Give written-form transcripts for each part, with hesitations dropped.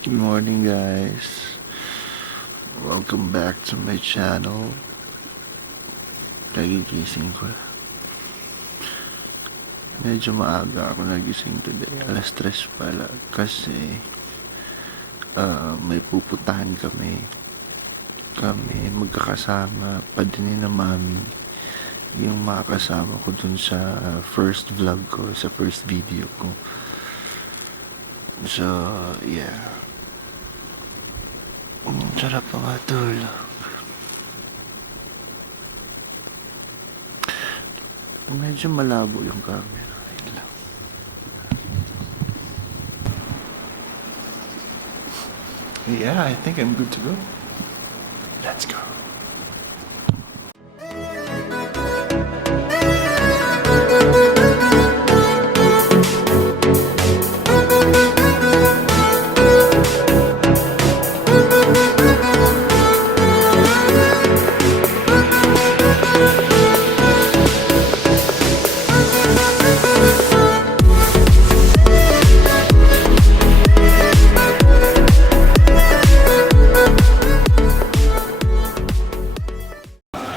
Good morning, guys. Welcome back to my channel. Kagigising ko lang. Medyo maaga ako nagising today. Alas 3 pala. Kasi may pupuntahan kami. Kami magkakasama pa din na mami. Yung makakasama ko dun sa first vlog ko, sa first video ko. So, yeah. Sarap pa nga tulog. Medyo malabo yung camera. Ayun lang. Yeah, I think I'm good to go. Let's go.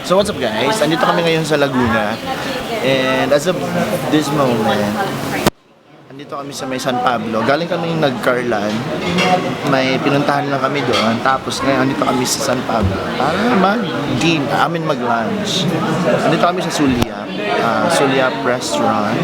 So what's up, guys? Andito kami ngayon sa Laguna. And as of this moment, andito kami sa may San Pablo. Galing kami nag-Carlan. May pinuntahan lang kami doon. Tapos ngayon andito kami sa San Pablo para mag-game, mag-lunch. Andito kami sa Sulyap. Sulyap Restaurant.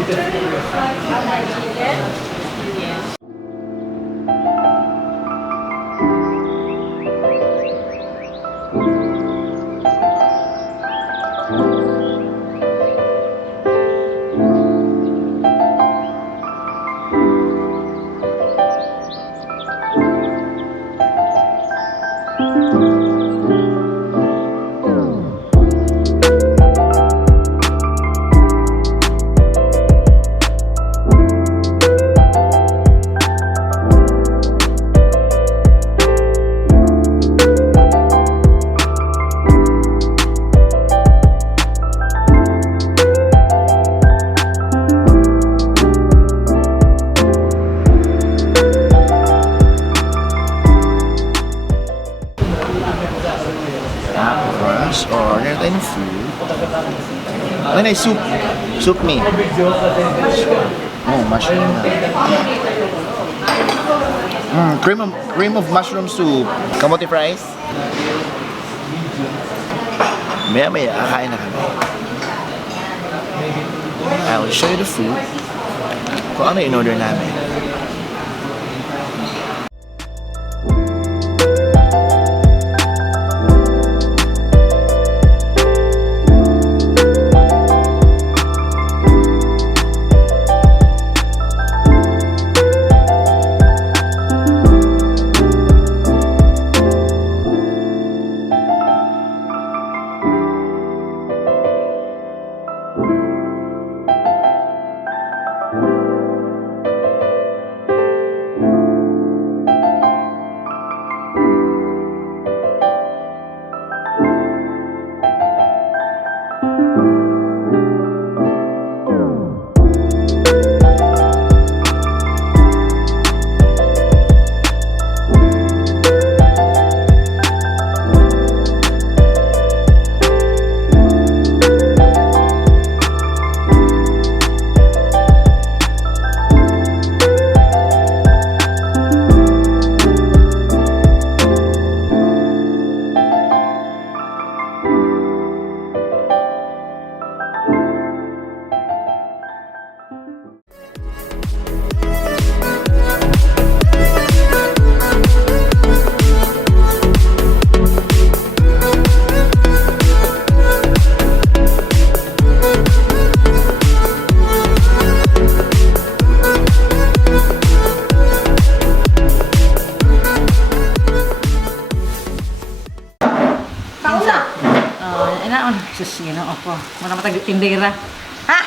Order tayo ng food. Ano na, soup. Soup me. Oh, mushroom na. Cream of mushroom soup. Kamote fries. Maya-maya, kakain na kami. I will show you the food. Kung ano in-order namin. Sus, yun ang opo. Muna matag tindera. Ha!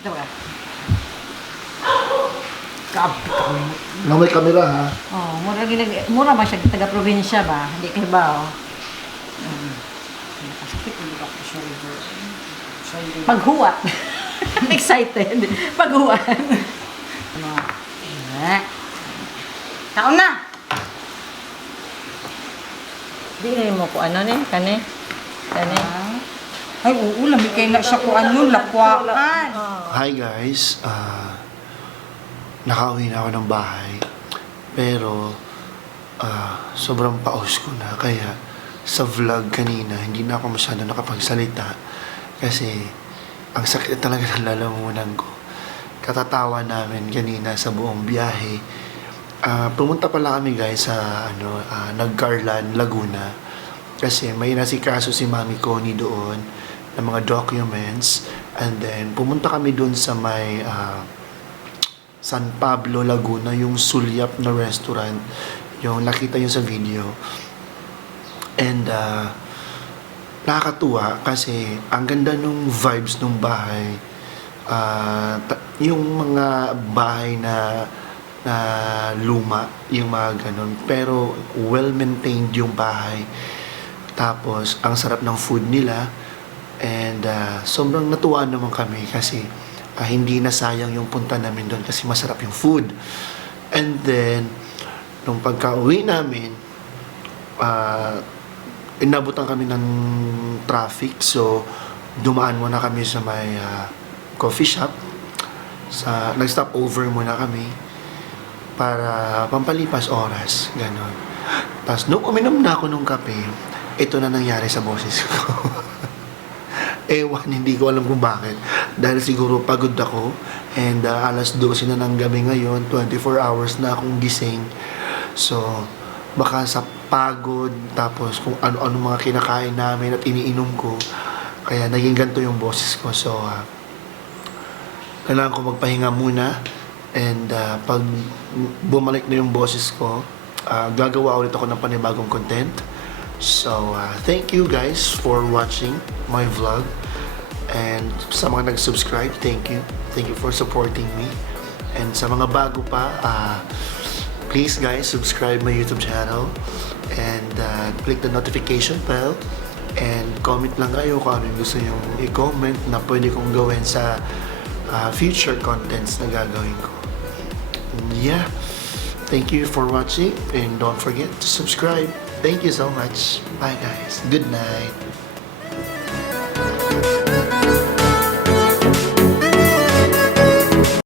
Ito ba? Na may camera, ha? Oh, mura ba siya taga-probinsya ba? Hindi kay ba, oh. Nakasakit, hindi ka shoulder. Paghuwat. Excited. Paghuwat. Ano? Taon na! Di na mo ko ano ni, kani. Kani. Ay, oo, lamig kayo na siya ko ano, lakwaan. Hi guys, nakauwi na ako ng bahay. Pero, sobrang paus ko na. Kaya, sa vlog kanina, hindi na ako masyado nakapagsalita. Kasi, ang sakit talaga ng lalamunan ko. Katatawa namin kanina sa buong biyahe. Pumunta pala kami guys sa Nagcarlan, Laguna. Kasi may nasikaso si Mami Connie doon ng mga documents. And then, pumunta kami doon sa may San Pablo, Laguna, yung sulyap na restaurant. Yung nakita yun sa video. And, nakakatuwa kasi ang ganda nung vibes nung bahay. Yung mga bahay na luma, yung mga ganun. Pero well-maintained yung bahay. Tapos, ang sarap ng food nila. And sobrang natuwa naman kami kasi hindi na sayang yung punta namin doon kasi masarap yung food. And then, nung pagka-uwi namin, inabutan kami ng traffic. So, dumaan muna kami sa may coffee shop. Nag-stop over muna kami para pampalipas oras. Ganon. Tapos, nung uminom na ako ng kape, ito na nangyari sa boses ko. Ewan, hindi ko alam kung bakit. Dahil siguro pagod ako. And alas 12 na ng gabi ngayon, 24 hours na akong gising. So, baka sa pagod, tapos kung ano-ano mga kinakain namin at iniinom ko, kaya naging ganito yung boses ko. So, kailangan ko magpahinga muna. And pag bumalik na yung boses ko, gagawa ulit ako ng panibagong content. So, thank you guys for watching my vlog. And sa mga nag-subscribe, thank you. Thank you for supporting me. And sa mga bago pa, please guys, subscribe my YouTube channel. And click the notification bell. And comment lang kayo kung ano yung gusto nyo i-comment na pwede kong gawin sa future contents na gagawin ko. Yeah. Thank you for watching. And don't forget to subscribe. Thank you so much. Bye guys. Good night.